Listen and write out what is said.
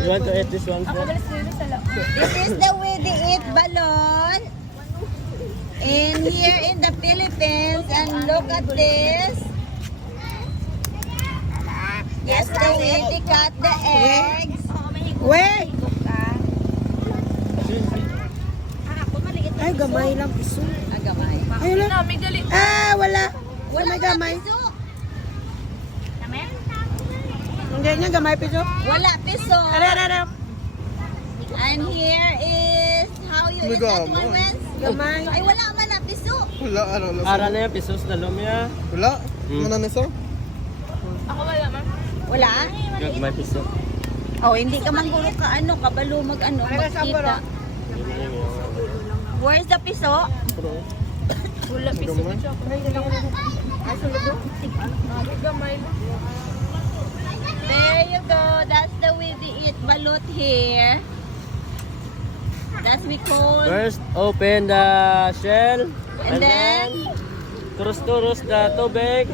You want to eat this one, sir? This is the way they eat balloon. In here in the Philippines, and look at this. Yes, the way they cut the eggs. Wait! Ay, gamay lang piso. Agamay. Ay, wala. Ah, wala. Wala gamay. piso. Hindi niya gamay piso. Wala piso. Ara. And here is how you eat that one, Wens. Gamay. Ay, wala man na piso. Wala, ano, Ara na yan, pesos na lumya. wala. Manamiso? Wala? May piso. Oh, hindi ka mangguro ka ano, kabalo magkita. Where's the piso? Wala piso. There you go. That's the way they eat balut here. That's we call. First, open the shell. And then? Turus-turus the tubig.